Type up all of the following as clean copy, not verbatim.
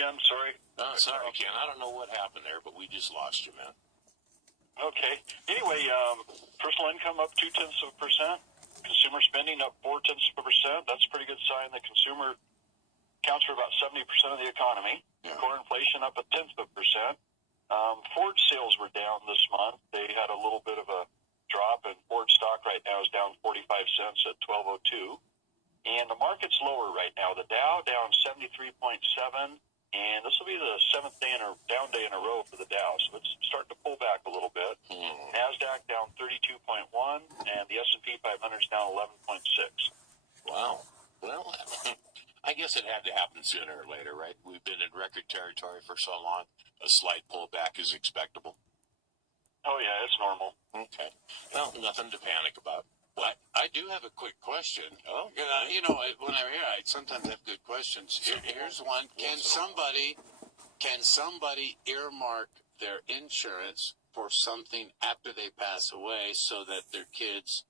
Ken. Sorry. Oh, sorry, Ken. I don't know what happened there, but we just lost you, man. Okay. Anyway, personal income up 0.2%. Consumer spending up 0.4%. That's a pretty good sign. The consumer accounts for about 70% of the economy. Yeah. Core inflation up 0.1%. Ford sales were down this month. They had a little bit of a drop, and Ford stock right now is down 45 cents at 12.02. And the market's lower right now. The Dow down 73.7, and this will be the seventh down day in a row for the Dow. So it's starting to pull back a little bit. NASDAQ down 32.1, and the S&P 500 is down 11.6. Wow. Well, I guess it had to happen sooner or later, right? We've been in record territory for so long. A slight pullback is expectable. Oh, yeah, it's normal. Okay. Well, nothing to panic about. But I do have a quick question. Oh, you know, when I'm here, I sometimes have good questions. Here's one. Can somebody earmark their insurance for something after they pass away so that their kids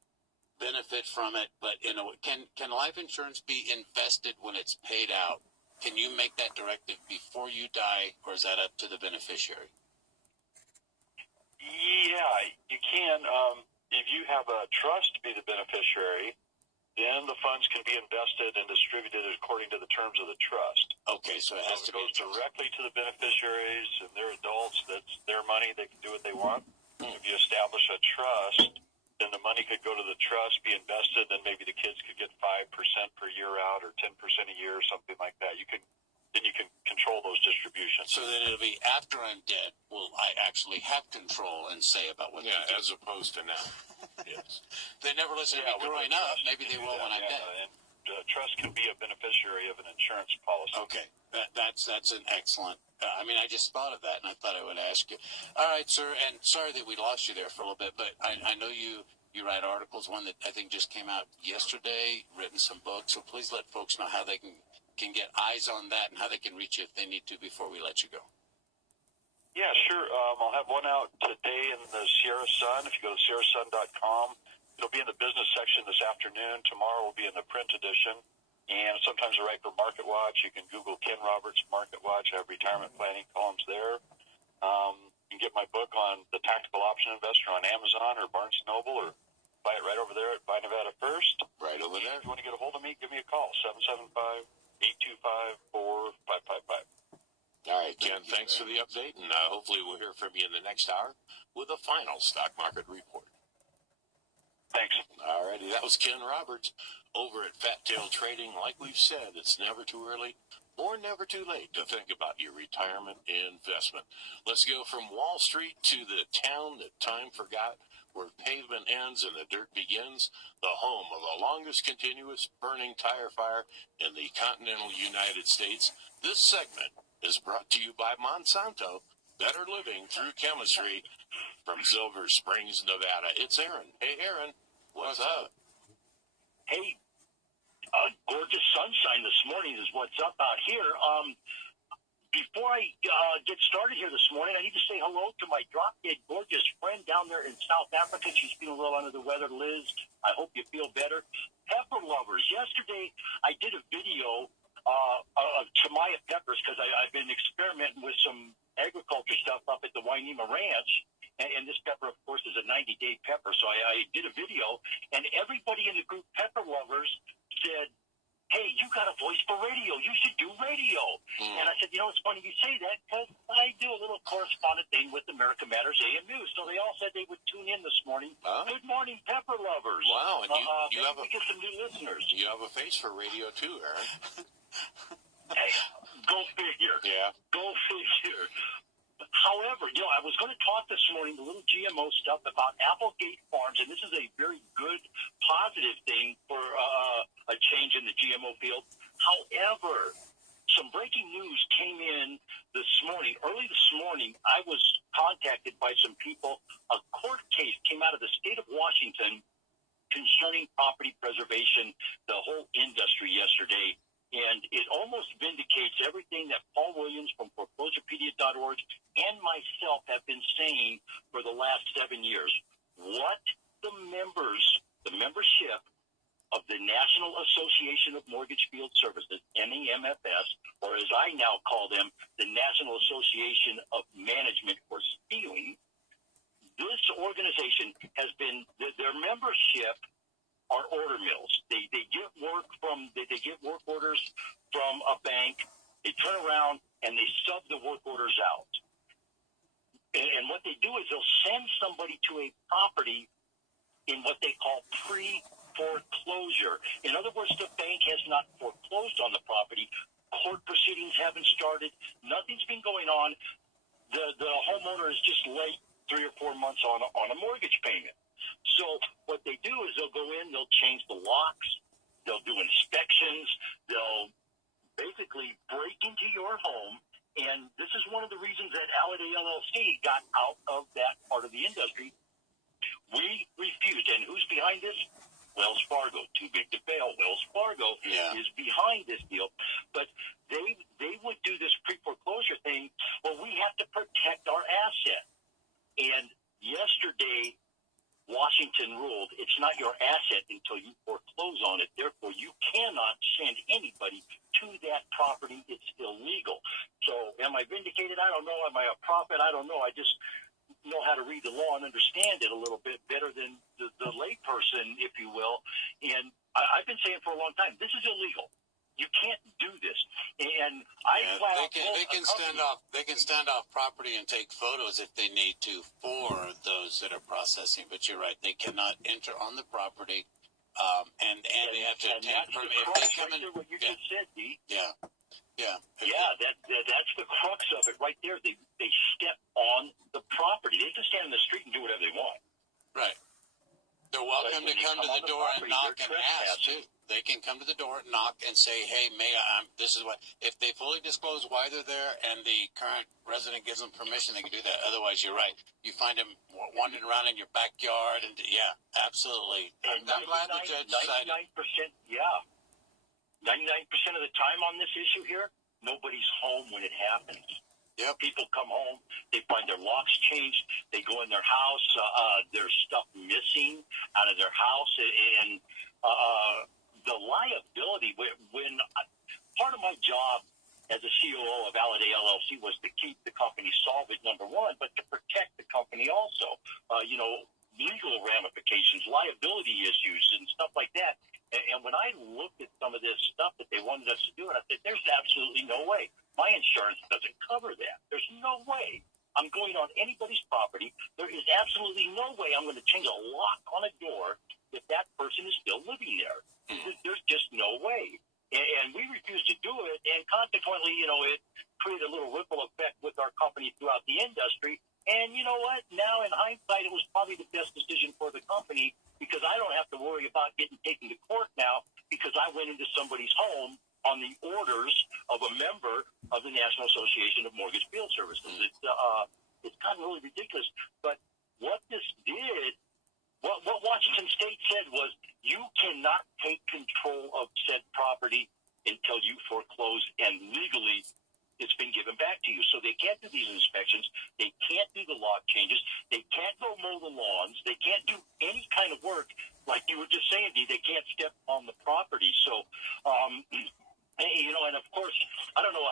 benefit from it? But can life insurance be invested when it's paid out? Can you make that directive before you die, or is that up to the beneficiary? Yeah, you can. If you have a trust to be the beneficiary, then the funds can be invested and distributed according to the terms of the trust. Okay, so it has to go directly to the beneficiaries, and they're adults. That's their money. They can do what they want. If you establish a trust, then the money could go to the trust, be invested, then maybe the kids could get 5% per year out or 10% a year or something like that. Then you can control those distributions. So then it'll be after I'm dead, will I actually have control and say about what they do? As opposed to now. Yes. They never listen to me growing up. Maybe they will when I'm dead. And trust can be a beneficiary of an insurance policy. Okay. That's an excellent... I just thought of that, and I thought I would ask you. All right, sir, and sorry that we lost you there for a little bit, but I know you write articles, one that I think just came out yesterday, written some books, so please let folks know how they can get eyes on that and how they can reach you if they need to before we let you go. Yeah, sure. I'll have one out today in the Sierra Sun. If you go to sierrasun.com, it'll be in the business section this afternoon. Tomorrow will be in the print edition. And sometimes I write for Market Watch. You can Google Ken Roberts Market Watch. I have retirement planning columns there. You can get my book on the tactical option investor on Amazon or Barnes & Noble, or buy it right over there at Buy Nevada First. Right over there. If you want to get a hold of me, give me a call, 775-825-4555. All right, Ken, thanks for the update, and hopefully we'll hear from you in the next hour with a final stock market report. Thanks. All righty, that was Ken Roberts over at Fat Tail Trading. Like we've said, it's never too early or never too late to think about your retirement investment. Let's go from Wall Street to the town that time forgot, where pavement ends and the dirt begins, the home of the longest continuous burning tire fire in the continental United States. This segment is brought to you by Monsanto, better living through chemistry, from Silver Springs, Nevada. It's Aaron. Hey, Aaron, what's up? Hey, gorgeous sunshine this morning is what's up out here. Before I get started here this morning, I need to say hello to my drop-dead gorgeous friend down there in South Africa. She's feeling a little under the weather, Liz. I hope you feel better. Pepper lovers, yesterday I did a video of Chimaya peppers because I've been experimenting with some agriculture stuff up at the Wainima Ranch. And this pepper, of course, is a 90-day pepper. So I did a video, and everybody in the group, Pepper Lovers, said, hey, you got a voice for radio. You should do radio. And I said, it's funny you say that because I do a little correspondent thing with America Matters AM News. So they all said they would tune in this morning. Good morning, Pepper Lovers. Wow, and you have we get some new listeners. You have a face for radio, too, Aaron. Hey, go figure. Yeah. Go figure. However, I was going to talk this morning, the little GMO stuff about Applegate Farms, and this is a very good, positive thing for a change in the GMO field. However, some breaking news came in this morning. Early this morning, I was contacted by some people. A court case came out of the state of Washington concerning property preservation, the whole industry yesterday. And it almost vindicates everything that Paul Williams from foreclosurepedia.org and myself have been saying for the last 7 years. What the membership of the National Association of Mortgage Field Services, NAMFS, or as I now call them, the National Association of Management for Stealing. This organization has been, their membership are order mills. They get work orders from a bank. They turn around and they sub the work orders out. And what they do is they'll send somebody to a property in what they call pre-foreclosure. In other words, the bank has not foreclosed on the property. Court proceedings haven't started. Nothing's been going on. The homeowner is just late 3 or 4 months on a mortgage payment. So what they do is they'll go in, they'll change the locks, they'll do inspections, they'll basically break into your home. And this is one of the reasons that Halliday LLC got out of that part of the industry. We refused. And who's behind this? Wells Fargo. Too big to fail. Wells Fargo is behind this deal. But they would do this pre-foreclosure thing. Well, we have to protect our asset. And yesterday, Washington ruled it's not your asset until you foreclose on it. Therefore, you cannot send anybody to that property. It's illegal. So am I vindicated? I don't know. Am I a prophet? I don't know. I just know how to read the law and understand it a little bit better than the layperson, if you will. And I've been saying for a long time, this is illegal. You can't do this. And they can stand off property and take photos if they need to for those that are processing. But you're right, they cannot enter on the property, and they have to take permit. If they come in, what you just said, Dee. Yeah. That's the crux of it right there. They step on the property. They can stand in the street and do whatever they want. Right. They're welcome to come to the door and knock and ask too. They can come to the door, knock, and say, "Hey, may I?" This is what. If they fully disclose why they're there, and the current resident gives them permission, they can do that. Otherwise, you're right. You find them wandering around in your backyard, and absolutely. And I'm glad the judge decided. 99%, 99% of the time on this issue here, nobody's home when it happens. Yep. People come home, they find their locks changed, they go in their house, there's stuff missing out of their house, and the liability, when part of my job as a COO of Halliday LLC was to keep the company solvent, number one, but to protect the company also, legal ramifications, liability issues, and stuff like that. And when I looked at some of this stuff that they wanted us to do, and I said, there's absolutely no way. My insurance doesn't cover that. There's no way I'm going on anybody's property. There is absolutely no way I'm going to change a lock on a door if that person is still living there. There's just no way. And we refused to do it, and consequently, it created a little ripple effect with our company throughout the industry. And you know what? Now, in hindsight, it was probably the best decision for the company because I don't have to worry about getting taken to court now because I went into somebody's home on the orders of a member of the National Association of Mortgage Field Services. It's gotten really ridiculous. But what this did, what Washington State said was, you cannot take control of said property until you foreclose and legally it's been given back to you. So they can't do these inspections. They can't do the lock changes. They can't go mow the lawns. They can't do any kind of work. Like you were just saying, Dee, they can't step on the property. So, and of course, I don't know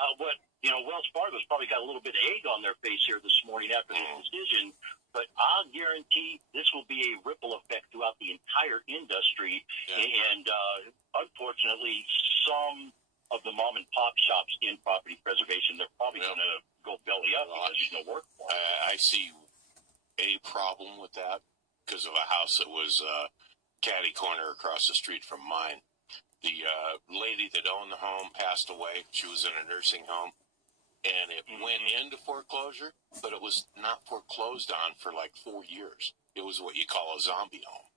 Wells Fargo's probably got a little bit of egg on their face here this morning after this decision, but I'll guarantee this will be a ripple effect throughout the entire industry. Yeah. And unfortunately, some of the mom and pop shops in property preservation, they're probably going to go belly up because there's no work for them. I see a problem with that because of a house that was catty corner across the street from mine. The lady that owned the home passed away. She was in a nursing home, and it went into foreclosure, but it was not foreclosed on for like 4 years. It was what you call a zombie home.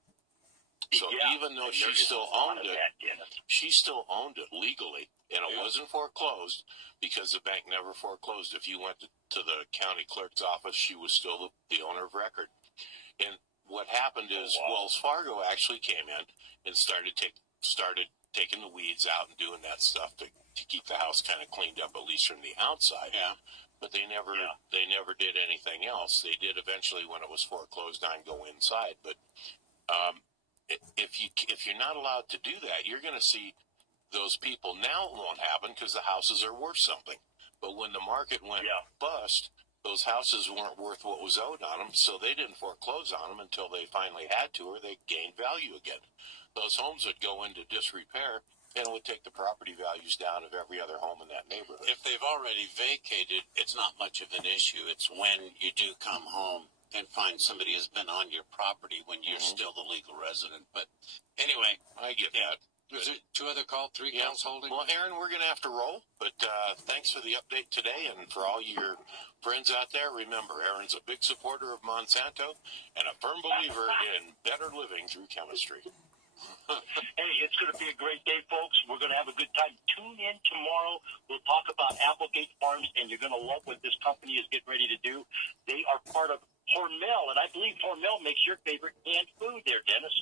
So even though she still owned it, she still owned it legally, and it wasn't foreclosed because the bank never foreclosed. If you went to the county clerk's office, she was still the owner of record. And what happened is Wells Fargo actually came in and started taking the weeds out and doing that stuff to keep the house kind of cleaned up, at least from the outside. Yeah. But they never did anything else. They did eventually when it was foreclosed on go inside. But if you're not allowed to do that, you're going to see those people. Now it won't happen because the houses are worth something. But when the market went bust, those houses weren't worth what was owed on them, so they didn't foreclose on them until they finally had to, or they gained value again. Those homes would go into disrepair, and it would take the property values down of every other home in that neighborhood. If they've already vacated, it's not much of an issue. It's when you do come home and find somebody has been on your property when you're still the legal resident. But anyway, I get that. Was it 2 other calls, 3 calls holding? Well, Aaron, we're going to have to roll, but thanks for the update today. And for all your friends out there, remember, Aaron's a big supporter of Monsanto and a firm believer in better living through chemistry. Hey, it's going to be a great day, folks. We're going to have a good time. Tune in tomorrow. We'll talk about Applegate Farms, and you're going to love what this company is getting ready to do. They are part of Hormel, and I believe Hormel makes your favorite canned food there, Dennis.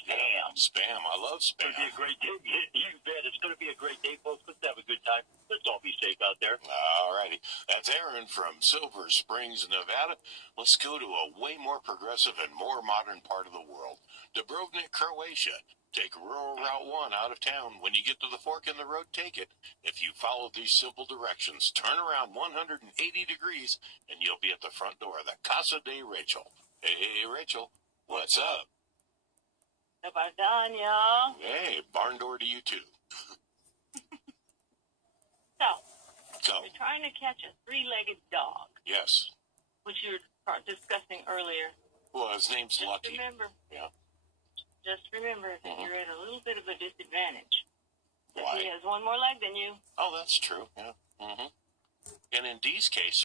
Spam. Spam. I love Spam. It's going to be a great day. You bet. It's going to be a great day, folks. Let's have a good time. Let's all be safe out there. All righty. That's Aaron from Silver Springs, Nevada. Let's go to a way more progressive and more modern part of the world. Dubrovnik, Croatia. Take rural Route 1 out of town. When you get to the fork in the road, take it. If you follow these simple directions, turn around 180 degrees, and you'll be at the front door of the Casa de Rachel. Hey, Rachel, what's up? Have I done, y'all? Hey, barn door to you, too. So, we're trying to catch a 3-legged dog, Yes. which you were discussing earlier. Well, his name's Lucky. Just remember that you're at a little bit of a disadvantage. Why? He has one more leg than you. Oh, that's true. Yeah. And in Dee's case,